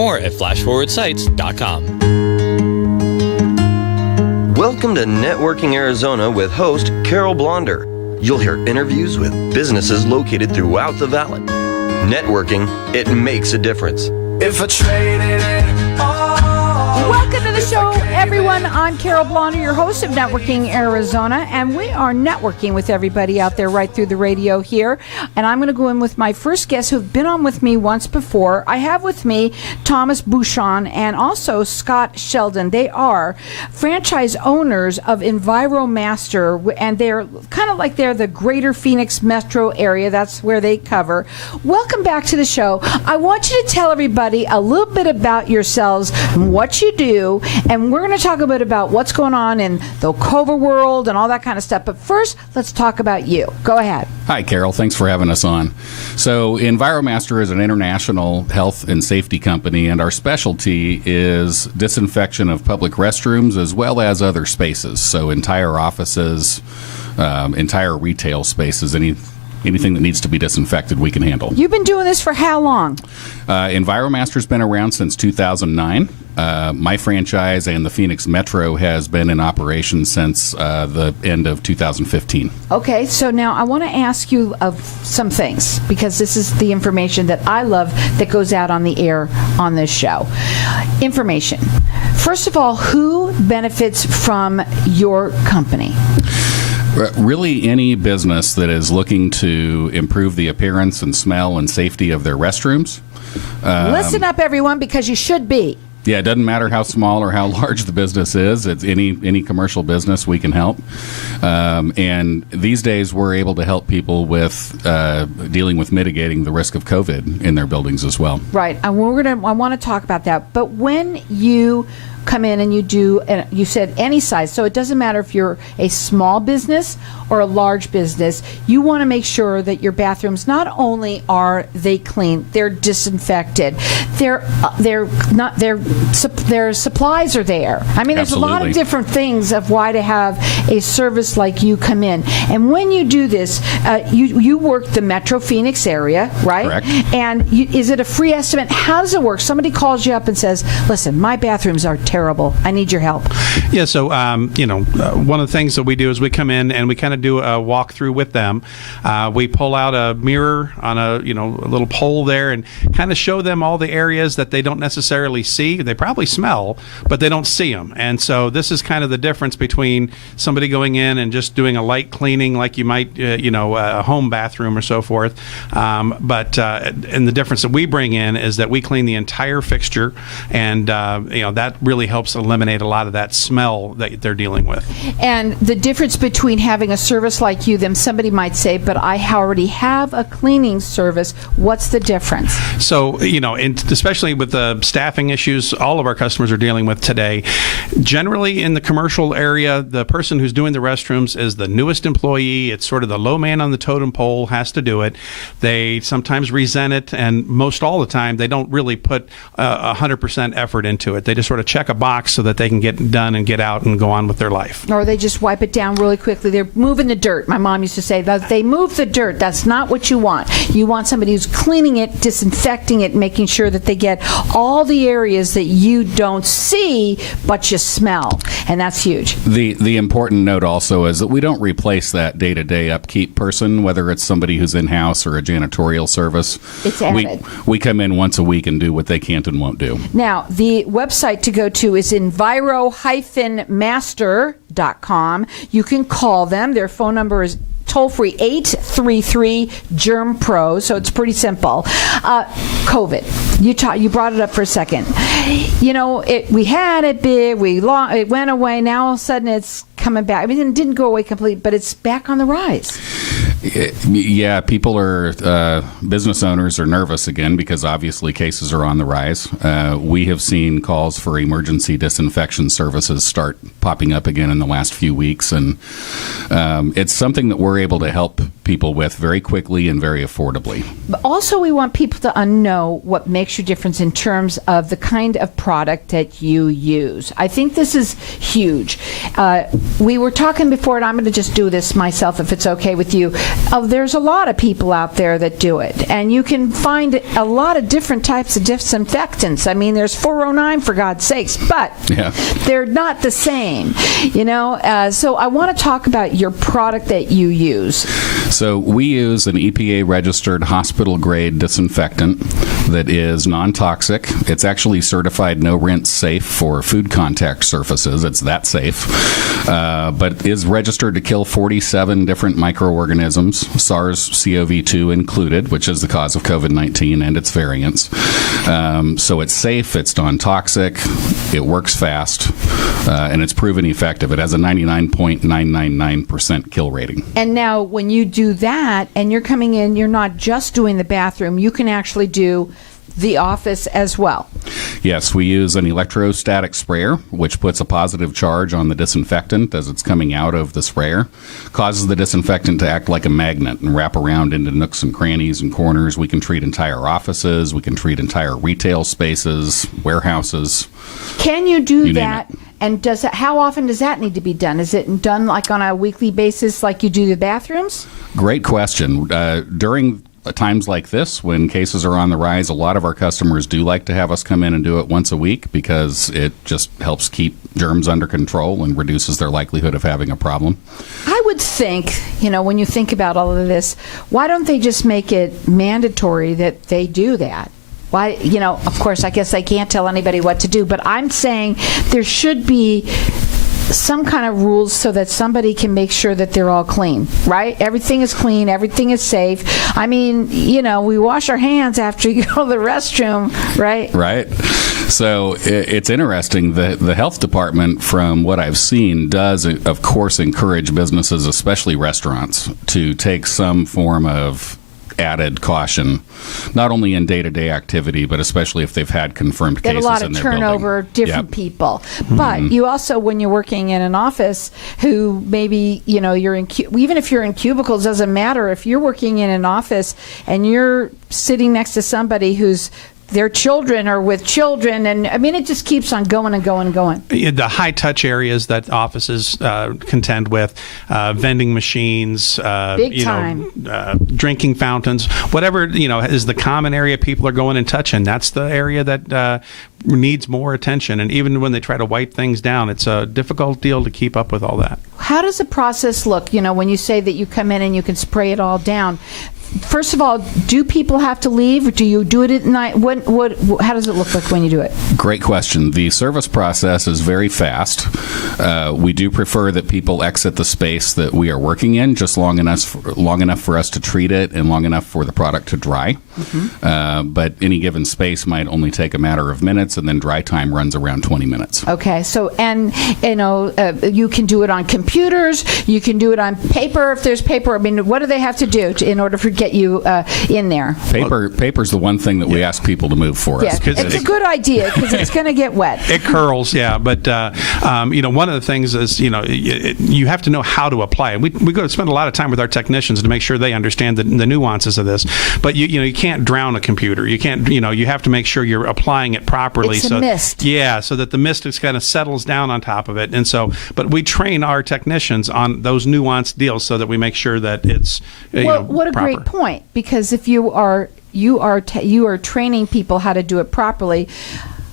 more at flashforwardsites.com. Welcome to Networking Arizona with host Carol Blonder. You'll hear interviews with businesses located throughout the valley. Networking, it makes a difference. If I traded it all. Welcome to the show, everyone. I'm Carol Blonder, your host of Networking Arizona, and we are networking with everybody out there right through the radio here. And I'm going to go in with my first guests who've been on with me once before. I have with me Thomas Bouchon and also Scott Sheldon. They are franchise owners of Enviro Master, and they're kind of like they're the greater Phoenix metro area. That's where they cover. Welcome back to the show. I want you to tell everybody a little bit about yourselves and what you do, and we're going to talk a bit about what's going on in the COVID world and all that kind of stuff. But first, let's talk about you. Go ahead. Hi, Carol. Thanks for having us on. So, Enviro-Master is an international health and safety company, and our specialty is disinfection of public restrooms as well as other spaces. So, entire offices, entire retail spaces, anything that needs to be disinfected, we can handle. You've been doing this for how long? Enviro-Master's been around since 2009. My franchise and the Phoenix Metro has been in operation since the end of 2015. Okay, so now I want to ask you of some things, because this is the information that I love that goes out on the air on this show. Information. First of all, who benefits from your company? Really, any business that is looking to improve the appearance and smell and safety of their restrooms. Listen up, everyone, because you should be. Yeah, it doesn't matter how small or how large the business is. It's any commercial business we can help. And these days, we're able to help people with dealing with mitigating the risk of COVID in their buildings as well. Right. I want to talk about that. But when you come in and you do, you said any size, so it doesn't matter if you're a small business or a large business, you want to make sure that your bathrooms, not only are they clean, they're disinfected, their supplies are there. I mean, there's a lot of different things of why to have a service like you come in. And when you do this, you work the Metro Phoenix area, right? Correct. And is it a free estimate? How does it work? Somebody calls you up and says, listen, my bathrooms are terrible. I need your help. Yeah, so, one of the things that we do is we come in and we kind of do a walkthrough with them. We pull out a mirror on a little pole there and kind of show them all the areas that they don't necessarily see. They probably smell, but they don't see them. And so this is kind of the difference between somebody going in and just doing a light cleaning like you might, a home bathroom or so forth. And the difference that we bring in is that we clean the entire fixture, and, that really helps eliminate a lot of that smell that they're dealing with. And the difference between having a service like you, then somebody might say, but I already have a cleaning service. What's the difference? So, especially with the staffing issues all of our customers are dealing with today, generally in the commercial area, the person who's doing the restrooms is the newest employee. It's sort of the low man on the totem pole has to do it. They sometimes resent it, and most all the time, they don't really put 100% effort into it. They just sort of check a box so that they can get done and get out and go on with their life. Or they just wipe it down really quickly. They're moving the dirt. My mom used to say that they move the dirt. That's not what you want. You want somebody who's cleaning it, disinfecting it, making sure that they get all the areas that you don't see but you smell, and that's huge. The important note also is that we don't replace that day-to-day upkeep person, whether it's somebody who's in-house or a janitorial service. It's added. We come in once a week and do what they can't and won't do. Now, the website to go to is Enviro-Master.com. You can call them. Their phone number is toll-free 833-GERM-PRO, so it's pretty simple. COVID, you brought it up for a second. We had it big, it went away, now all of a sudden it's coming back. I mean, it didn't go away completely, but it's back on the rise. Yeah, people are, business owners are nervous again because obviously cases are on the rise. We have seen calls for emergency disinfection services start popping up again in the last few weeks, and it's something that we're able to help people with very quickly and very affordably. But also, we want people to know what makes your difference in terms of the kind of product that you use. I think this is huge. We were talking before, and I'm going to just do this myself if it's okay with you. there's a lot of people out there that do it, and you can find a lot of different types of disinfectants. I mean, there's 409 for God's sakes, but they're not the same, so I want to talk about your product that you use. So we use an EPA-registered hospital-grade disinfectant that is non-toxic. It's actually certified no-rinse safe for food contact surfaces. It's that safe, but is registered to kill 47 different microorganisms, SARS-CoV-2 included, which is the cause of COVID-19 and its variants. So it's safe, it's non-toxic, it works fast, and it's proven effective. It has a 99.999% kill rating. And now when you do that and you're coming in, you're not just doing the bathroom, you can actually do the office as well. Yes, we use an electrostatic sprayer, which puts a positive charge on the disinfectant as it's coming out of the sprayer, causes the disinfectant to act like a magnet and wrap around into nooks and crannies and corners. We can treat entire offices, we can treat entire retail spaces, warehouses. Can you do that? And how often does that need to be done? Is it done like on a weekly basis like you do the bathrooms? Great question. During times like this, when cases are on the rise, a lot of our customers do like to have us come in and do it once a week because it just helps keep germs under control and reduces their likelihood of having a problem. I would think, when you think about all of this, why don't they just make it mandatory that they do that? Why, of course, I guess I can't tell anybody what to do, but I'm saying there should be some kind of rules so that somebody can make sure that they're all clean, right? Everything is clean, everything is safe. I mean, we wash our hands after you go to the restroom, right? Right. So it's interesting that the health department, from what I've seen, does, of course, encourage businesses, especially restaurants, to take some form of added caution, not only in day-to-day activity, but especially if they've had confirmed cases in their building. A lot of turnover, different people. But you also, when you're working in an office, who maybe, you're in, even if you're in cubicles, doesn't matter. If you're working in an office and you're sitting next to somebody who's their children are with children, and I mean, it just keeps on going and going and going. The high-touch areas that offices contend with, vending machines, Big time. Drinking fountains, whatever is the common area people are going and touching. That's the area that needs more attention. And even when they try to wipe things down, it's a difficult deal to keep up with all that. How does the process look? When you say that you come in and you can spray it all down. First of all, do people have to leave, or do you do it at night? How does it look like when you do it? Great question. The service process is very fast. We do prefer that people exit the space that we are working in just long enough for us to treat it and long enough for the product to dry. But any given space might only take a matter of minutes, and then dry time runs around 20 minutes. Okay. So, and you can do it on computers. You can do it on paper if there's paper. I mean, what do they have to do in order to get you in there? Paper's the one thing that we ask people to move for us. It's a good idea because it's going to get wet. It curls, yeah. But one of the things is you have to know how to apply it. We go spend a lot of time with our technicians to make sure they understand the nuances of this. But you can't drown a computer. You can't you have to make sure you're applying it properly. It's a mist. Yeah, so that the mist just kind of settles down on top of it. And so, but we train our technicians on those nuanced deals so that we make sure that it's what a proper. Great point, because if you are training people how to do it properly,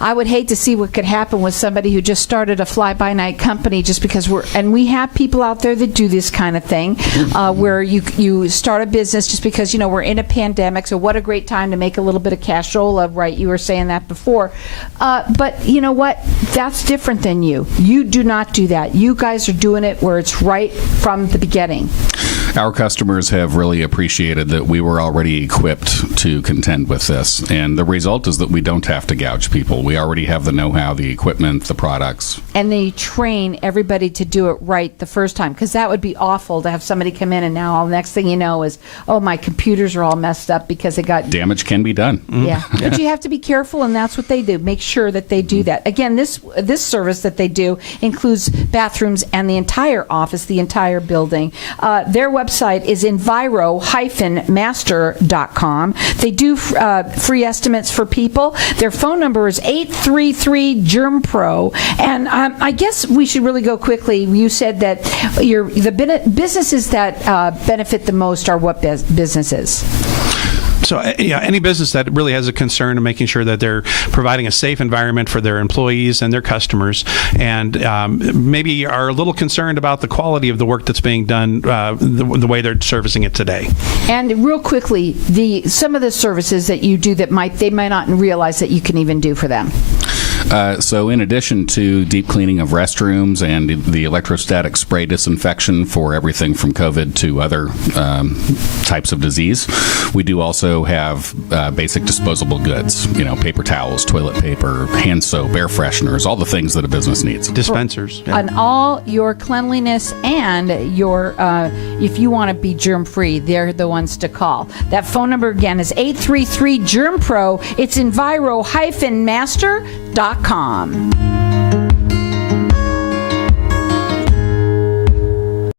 I would hate to see what could happen with somebody who just started a fly-by-night company just because we have people out there that do this kind of thing, where you start a business just because, we're in a pandemic, so what a great time to make a little bit of cashola, right? You were saying that before. But you know what? That's different than you. You do not do that. You guys are doing it where it's right from the beginning. Our customers have really appreciated that we were already equipped to contend with this, and the result is that we don't have to gouge people. We already have the know-how, the equipment, the products. And they train everybody to do it right the first time, because that would be awful to have somebody come in and now all the next thing you know is, oh, my computers are all messed up because it got... Damage can be done. Mm-hmm. Yeah. But you have to be careful, and that's what they do. Make sure that they do that. Again, this service that they do includes bathrooms and the entire office, the entire building. Their website website is Enviro-Master.com. They do free estimates for people. Their phone number is 833-GERM-PRO. And I guess we should really go quickly. You said that the businesses that benefit the most are what businesses? So, any business that really has a concern of making sure that they're providing a safe environment for their employees and their customers, and maybe are a little concerned about the quality of the work that's being done, the way they're servicing it today. And real quickly, some of the services that you do that they might not realize that you can even do for them. So in addition to deep cleaning of restrooms and the electrostatic spray disinfection for everything from COVID to other types of disease, we do also have basic disposable goods, paper towels, toilet paper, hand soap, air fresheners, all the things that a business needs. Dispensers. Yeah. On all your cleanliness and your, if you want to be germ-free, they're the ones to call. That phone number again is 833-GERM-PRO. It's Enviro-Master.com.